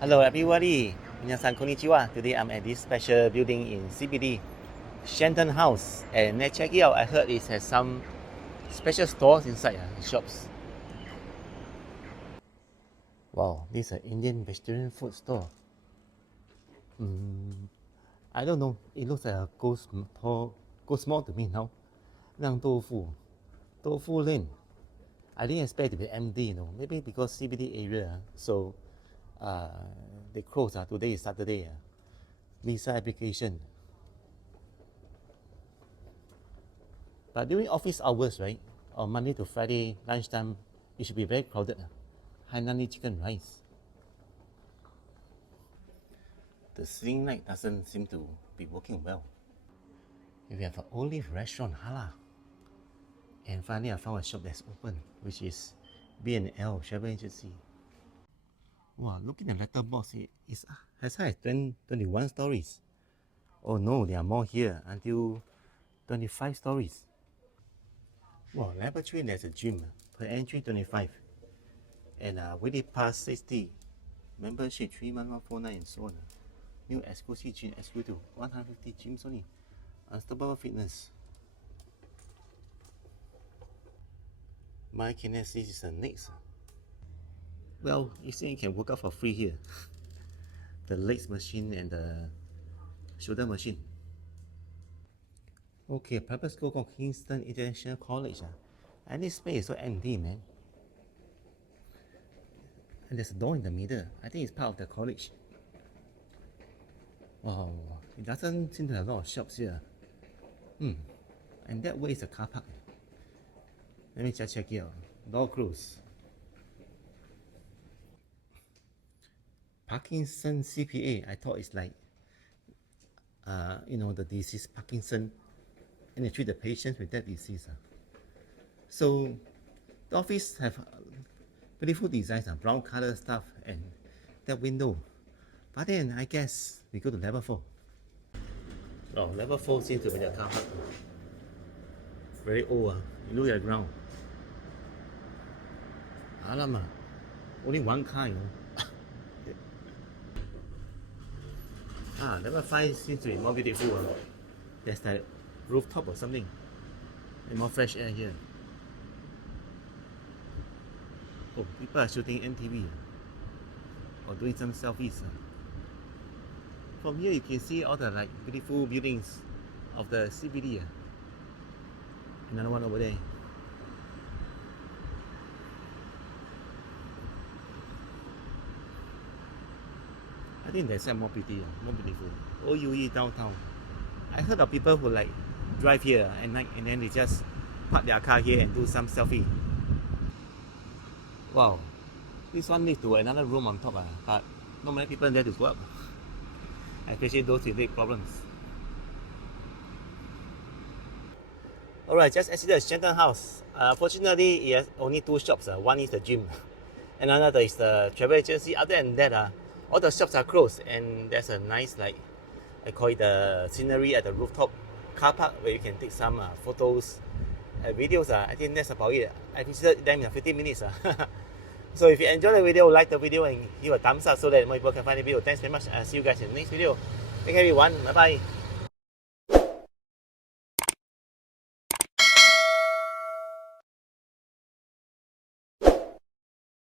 Hello everybody, minasan konnichiwa. Today I'm at this special building in CBD, Shenton House, and let's check it out. I heard it has some special stores inside, shops. Wow, this is an Indian vegetarian food store. I don't know. It looks like a ghost mall to me now. 酿豆腐, tofu lane. I didn't expect it to be empty, Maybe because CBD area, so they close. Today is Saturday. Visa application. But during office hours, right, or Monday to Friday lunchtime, it should be very crowded. Hainanese chicken rice. The ceiling light doesn't seem to be working well. If you have an olive restaurant, halal. And finally, I found a shop that's open, which is B&L Travel Agency. Wow, look at the letterbox. It's as high as 21 stories. Oh no, there are more here until 25 stories. Wow, level 3 there's a gym. Per entry 25. And waiting past 60. Membership 31149 and so on. New exclusive gym, exclusive 150 gyms only. Unstoppable fitness. My kinesis is the next. Well, you say you can work out for free here. The legs machine and the shoulder machine. Okay, private school called Kingston International College. And this space is so empty, man. And there's a door in the middle. I think it's part of the college. Wow, it doesn't seem to have a lot of shops here. And that way is a car park. Let me just check it out. Door closed. Parkinson CPA. I thought it's like, the disease Parkinson, and they treat the patients with that disease. So the office have beautiful designs, brown color stuff, and that window. But then I guess we go to level 4. Oh, level 4 seems to be the car park. Very old. You look at the ground. Alamak, only one car, Level 5 seems to be more beautiful. There's that rooftop or something. And more fresh air here. Oh, people are shooting MTV or doing some selfies. From here you can see all the beautiful buildings of the CBD. Another one over there. I think that's more pretty, more beautiful. OUE downtown. I heard of people who drive here at night and then they just park their car here and do some selfie. Wow, this one leads to another room on top, but not many people there to go up, especially those with leg problems. Alright, just exited the Shenton House. Fortunately, it has only 2 shops. One is the gym, and another is the travel agency. Other than that, all the shops are closed, and there's a nice, I call it the scenery at the rooftop car park where you can take some photos and videos. I think that's about it. I visited them in 15 minutes. So if you enjoyed the video, like the video and give a thumbs up so that more people can find the video. Thanks very much. I'll see you guys in the next video. Thank you everyone. Bye bye.